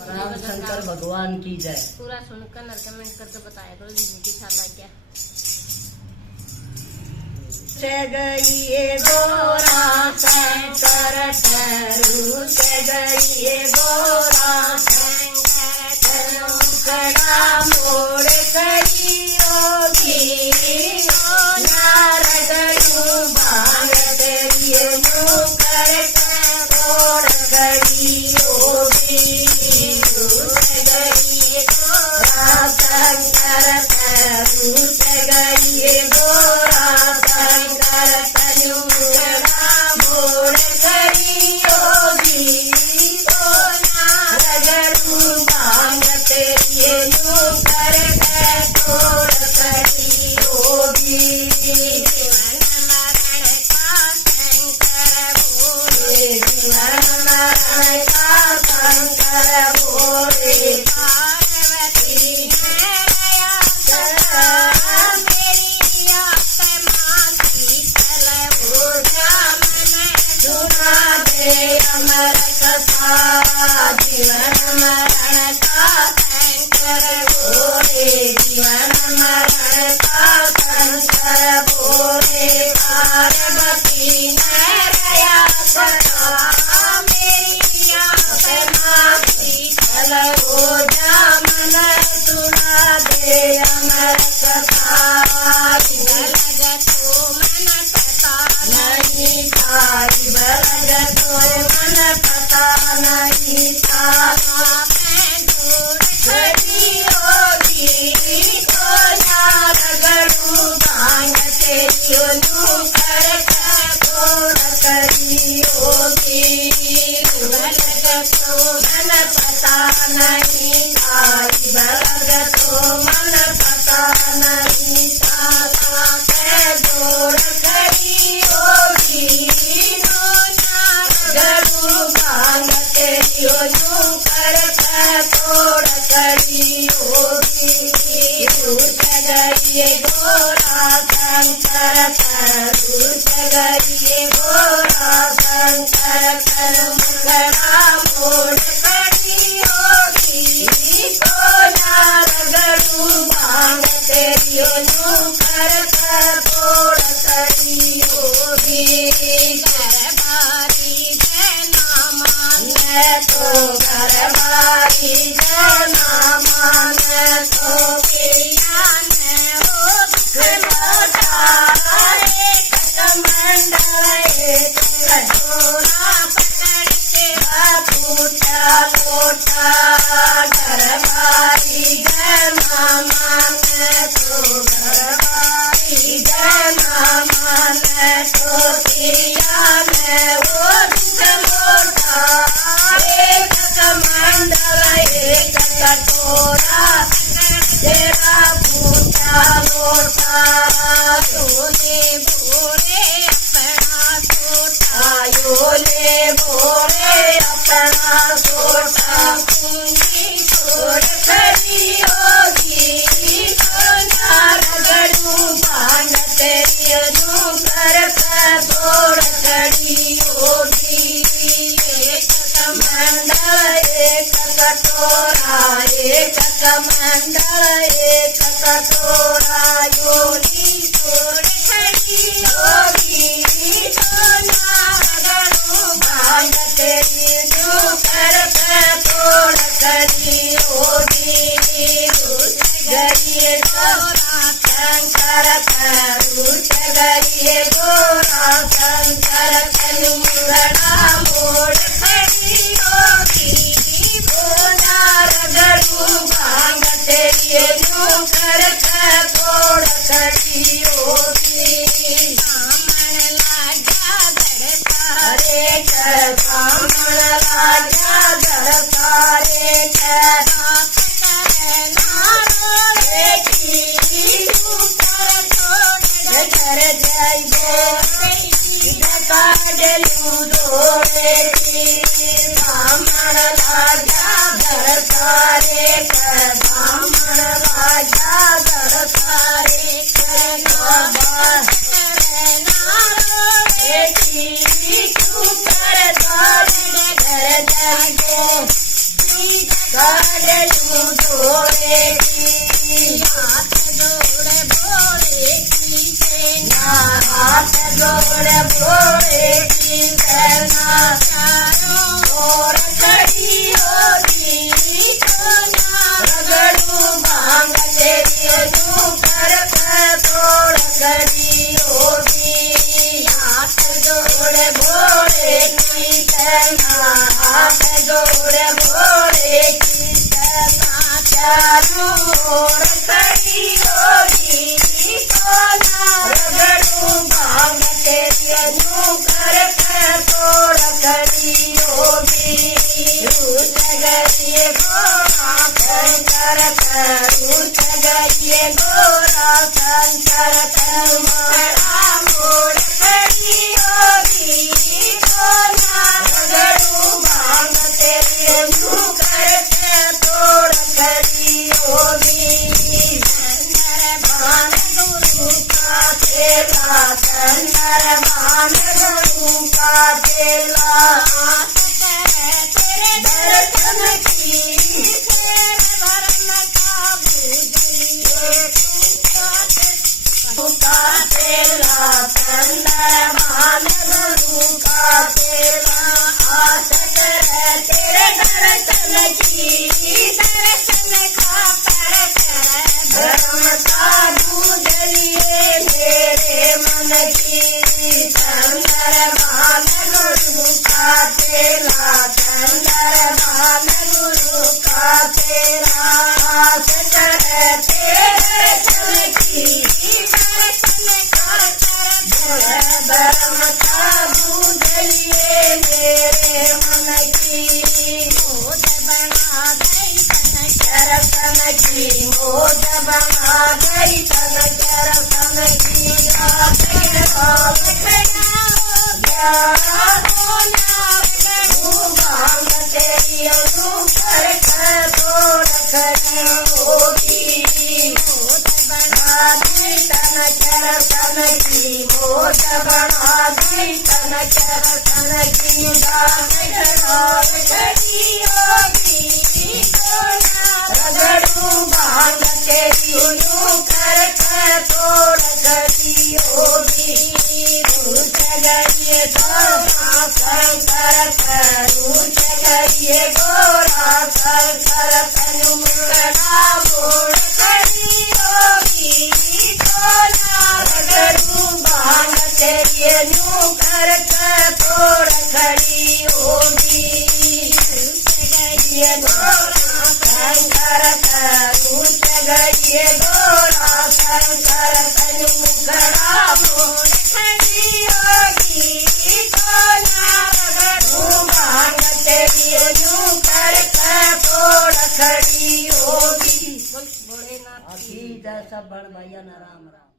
राम शंकर भगवान की जय। पूरा सुनकर और कमेंट करके बताया करो दीदी की शाला क्या गई गोरा शंकर तरू से गई गोरा शंकर कड़ा मोड़ करी योगी नारगणु भांग तेरी मुकर तोड़ करी योगी शंकर तरू से गई गोरा शंकर तनु मोड़ करी योगी रगड़ू भांग तेरी मुकर तोड़ करी योगी जीवन मरण का शंकर बोले जीवन मरण का शंकर बोले अमर कथा जीवन मरण का शंकर बोले जीवन मरण का शंकर बोले पार्वती ने रया सदा मेरी माती चल हो जामन सुना दे अमर कथा बलग तो मन पता नहीं तारी बलग तो मन पता नहीं था खड़ी होगी को रगड़ू भांग तेरी कर गोड़ करी होगी बलग तो मन पता नहीं था बलग तो मन पता नहीं था गोड़ करी होगी रगड़ू भांग तेरी कर तोड़ करी होगी गई गोरा शंकर तरू गई गोरा शंकर तनु मुखड़ा मोड़ करी होगी रगड़ू भांग तेरी कर तोड़ करी होगी घरबारी जना मान तो घरबारी जना मान तो ज्ञान हो एक कमंडल एक कटोरा पकड़ के पूछा लोटा घरबारी जना मान तो घरबारी जना मान तो ज्ञान वो लोटा एक कमंडल एक कटोरा तेरा पूछा लोटा योले भोरे अपना सोटा योले भोरे अपना सोटा कुंजी छोड़ खड़ी होगी रगड़ू भांग तेरी कर तोड़ खड़ी होगी एक कमंडल एक कटोरा एक कमंडल एक कटोरा योली छोड़ खड़ी होगी रगड़ू भांग तेरी कर तोड़ खड़ी होगी गई गोरा शंकर तरू गई गोरा शंकर तनु मुखड़ा मोड़ खड़ी होगी रगड़ू भांग तेरी कर तोड़ खड़ी होगी सामण लागा धड़कारे सामण लागा धड़कारे कर जाइबो डलू दो કાઢ્યું જોડેથી હાથ જોડે ભોળેથી ના હાથ જોડે ભોળેથી તેના ચારો ઓરખડીઓથી રગડું ભાંગ તેરીનું કરક તોડકડીઓથી હાથ જોડે ભોળેથી તેના હાથ જોડે ભોળેથી તેના ચારું ઓરખડીઓથી રગડું ભાંગ તેરીનું કરક તોડકડીઓથી રૂચગરીએ ગોરા શંકર રૂચગરીએ ગોરા શંકર તરુમણા મોડ ખડીઓથી રગડું ભાંગ તેરીનું કરક તોડકડીઓથી ચંદ્રભાન ગુરુ કા તેલા ચંદ્રભાન ગુરુ કા તેલા દર્શન કી का तेला चंद्रभान गुरु का तेला आस करे तेरे दर्शन की दर्शन का पर धर्म साधु जलिए मेरे मन की चंद्रभान गुरु का तेला चंद्रभान गुरु का तेला आस करे तेरे दर्शन की धर्म साधु जलिए मेरे मन की मोद बना गई दर्शन की मोद बना गई दर्शन की भांग तेरी अनुकर तोड़ खड़ी होगी मोद बना गई दर्शन की मोद बना गई दर्शन की खड़ी होगी रगड़ू भांग तेरी अनुकर तोड़ खड़ी होगी रूचगरिए गोरा शंकर रूचगरिए गोरा शंकर तनु मुखड़ा मोड़ खड़ी होगी रगड़ू भांग तेरी अनुकर तोड़ खड़ी होगी रूचगरिए गोरा शंकर रूचगरिए गोरा शंकर तनु मुखड़ा मोड़ खड़ी होगी भांग तेरी अनुकर तोड़ खड़ी होगी। भोलेनाथ सब बड़ भैया ना राम राम।